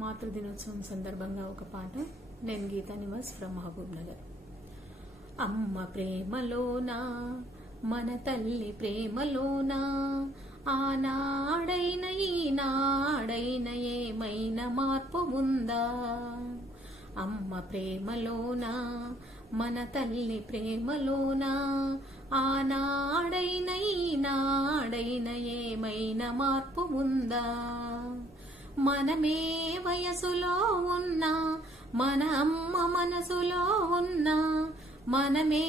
మాతృదినోత్సవం సందర్భంగా ఒక పాట. నేను గీతా నివాస్ ఫ్రమ్ మహబూబ్ నగర్. అమ్మ ప్రేమలోనా మన తల్లి ప్రేమలోనా ఆనాడైన ఈనాడైన ఏమైనా మార్పు ఉందా? అమ్మ ప్రేమలోనా మన తల్లి ప్రేమలోనా ఆనాడైన ఈనాడైన ఏమైనా మార్పు ఉందా? మనమే వయసులో ఉన్నా మన అమ్మ మనసులో ఉన్నా, మనమే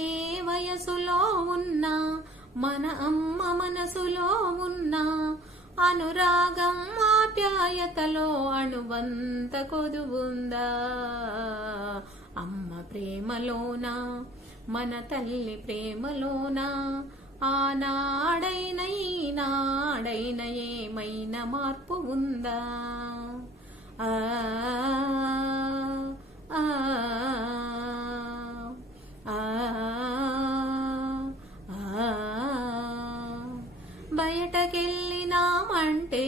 వయసులో ఉన్నా మన అమ్మ మనసులో ఉన్నా, అనురాగం ఆప్యాయతలో అణువంత కొదువుందా? అమ్మ ప్రేమలోనా మన తల్లి ప్రేమలోనా ఆనాడైన ఈనాడైన ఏమైనా మార్పు ఉందా? ఆ ఆ బయటకెళ్ళినామంటే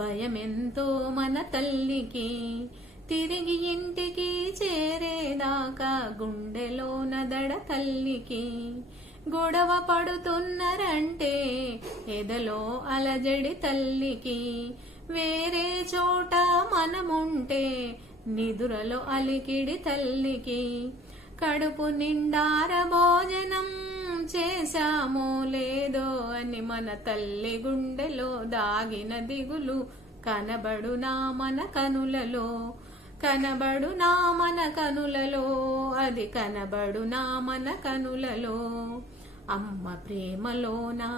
భయమెంతో మన తల్లికి, తిరిగి ఇంటికి చేరేదాకా గుండెలోన దడ తల్లికి. గొడవ పడుతున్నరంటే ఎదలో అలజడి తల్లికి, వేరే చోట మనముంటే నిదురలో అలికిడి తల్లికి. కడుపు నిండార భోజనం చేశామో లేదో అని మన తల్లి గుండెలో దాగిన దిగులు కనబడునా మన కనులలో, కనబడునా మన కనులలో, అది కనబడునా మన కనులలో. అమ్మ ప్రేమలోనా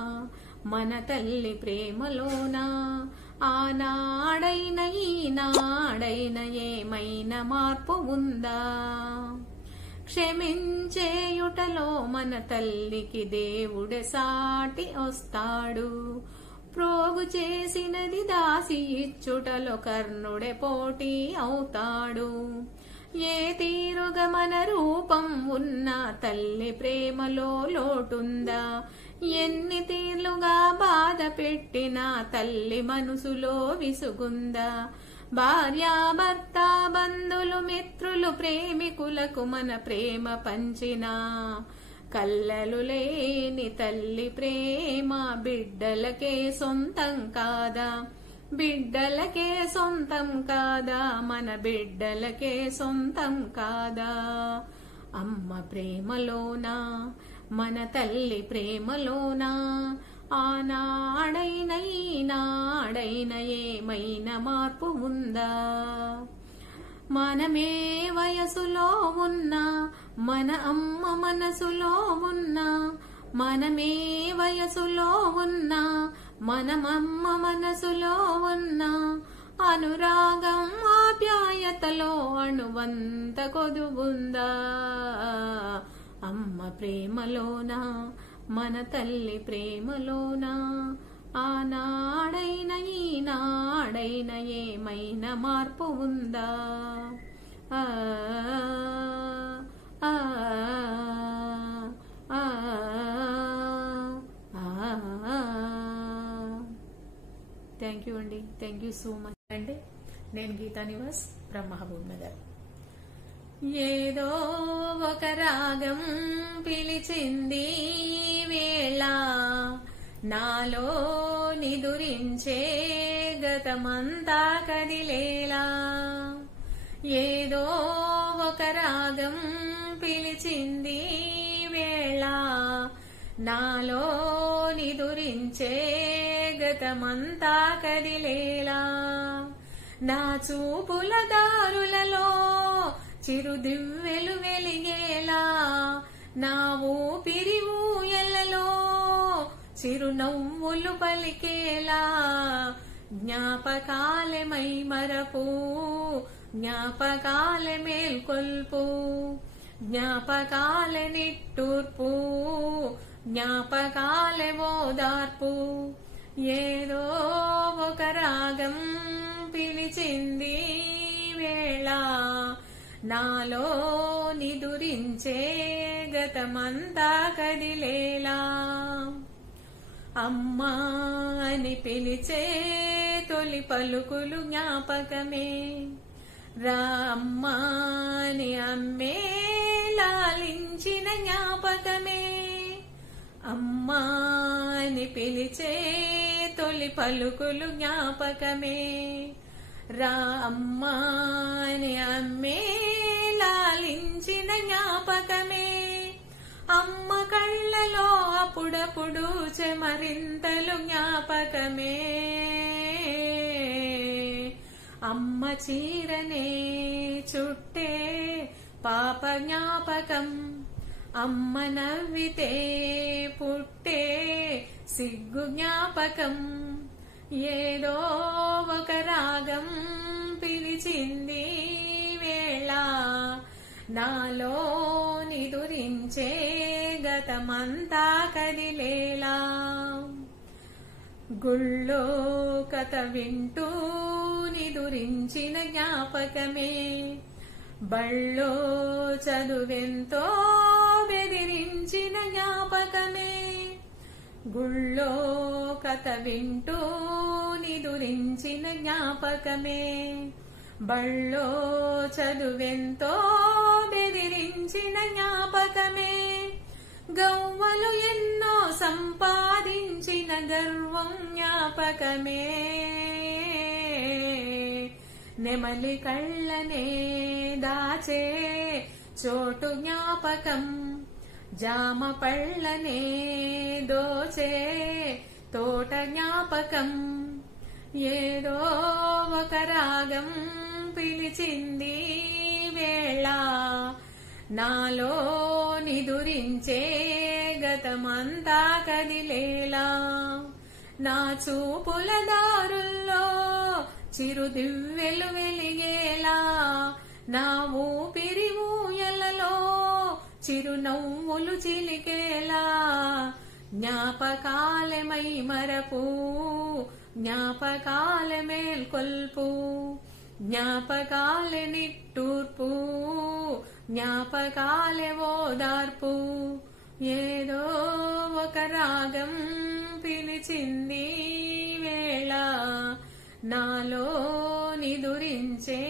మన తల్లి ప్రేమలోనా ఆనాడైన ఈనాడైన ఏమైనా మార్పు ఉందా? క్షమించేయుటలో మన తల్లికి దేవుడే సాటి వస్తాడు, ప్రోగు చేసినది దాసి ఇచ్చుటలో కర్ణుడే పోటీ అవుతాడు. ఏ తీరుగా మన రూపం ఉన్నా తల్లి ప్రేమలో లోటుందా? ఎన్ని తీర్లుగా బాధ పెట్టినా తల్లి మనసులో విసుగుందా? భార్యాభర్త బంధులు మిత్రులు ప్రేమికులకు మన ప్రేమ పంచినా, కల్లలు లేని తల్లి ప్రేమ బిడ్డలకే సొంతం కాదా? బిడ్డలకే సొంతం కాదా? మన బిడ్డలకే సొంతం కాదా? అమ్మ ప్రేమలోనా మన తల్లి ప్రేమలోనా ఆనాడైన ఈనాడైన ఏమైనా మార్పు ఉందా? మనమే వయసులో ఉన్నా మన అమ్మ మనసులో ఉన్నా, మనమే వయసులో ఉన్నా మనమమ్మ మనసులో ఉన్నా, అనురాగం ఆప్యాయతలో అణువంత కొదువుందా? అమ్మ ప్రేమలోనా మన తల్లి ప్రేమలోనా ఆనాడైన ఈనాడైన ఏమైనా మార్పు ఉందా? ఆ ఆ ఆ థ్యాంక్ యూ అండి. థ్యాంక్ యూ సో మచ్ అండి. నేను గీతా నివాస్ ఫ్రమ్ మహబూబ్ నగర్. ఏదో ఒక రాగం పిలిచింది వేళ, నాలో నిదురించే గతమంతా కదిలేలా. ఏదో ఒక రాగం పిలిచింది వేళ, నాలో నిదురించే గతమంతా కదిలేలా. నా చూపుల దారులలో చిరుదివ్వెలు వెలిగేలా, నా ఊపిరి ఊయలలో చిరునవ్వులు పలికేలా. జ్ఞాపకాలే మై మరపు, జ్ఞాపకాలే మేల్కొల్పు, జ్ఞాపకాలే నిట్టూర్పు, జ్ఞాపకాలే ఓదార్పు. ఏదో ఒక రాగం పిలిచింది వేళ, నాలో నిదురించే గతమంతా కదిలేలా. అమ్మా అని పిలిచే తొలి పలుకులు జ్ఞాపకమే. రామ్మాని అమ్మే లాలించిన జ్ఞాపకమే. అమ్మాని పిలిచే తొలి పలుకులు జ్ఞాపకమే. రామ్మాని అమ్మే లాలించిన జ్ఞాపకమే. అమ్మ కళ్ళలో అప్పుడప్పుడు చెమరింతలు జ్ఞాపకమే. అమ్మ చీరనే చుట్టే పాప జ్ఞాపకం. అమ్మ నవ్వితే పుట్టే సిగ్గు జ్ఞాపకం. ఏదో ఒక రాగం పిలిచింది వేళ, నాలో నిదురించే గతమంతా కదిలేలా. గుళ్ళో కథ వింటూ నిదురించిన జ్ఞాపకమే. బళ్ళో చదువెంతో బెదిరించిన జ్ఞాపకమే. గుళ్ళో కథ వింటూ నిదురించిన జ్ఞాపకమే. బళ్ళో చదువెంతో బెదిరించిన జ్ఞాపకమే. గవ్వలు ఎన్నో సంపాదించిన గర్వం జ్ఞాపకమే. నెమలి కళ్ళనే దాచే చోటు జ్ఞాపకం. జామ పళ్ళనే దోచే తోట జ్ఞాపకం. ఏదో ఒక రాగం పిలిచింది వేళ, నాలో నిదురించే గతమంతా కదిలేలా. నా చూపుల దారుల్లో చిరుదివ్వెలు వెలిగేలా. నా ఊపిరి ఊయలలో చిరునవ్వులు చిలికేలా. జ్ఞాపకాలే మై మరపు, జ్ఞాపకాలే మేల్కొల్పు. జ్ఞాపకాలే నిట్టూర్పు, జ్ఞాపకాలే ఓదార్పు. ఏదో ఒక రాగం పిలిచింది వేళ, నాలో నిదురించే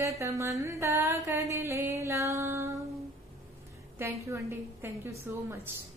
గతమంతా కదిలేలా. థ్యాంక్ యూ అండి. Thank you so much.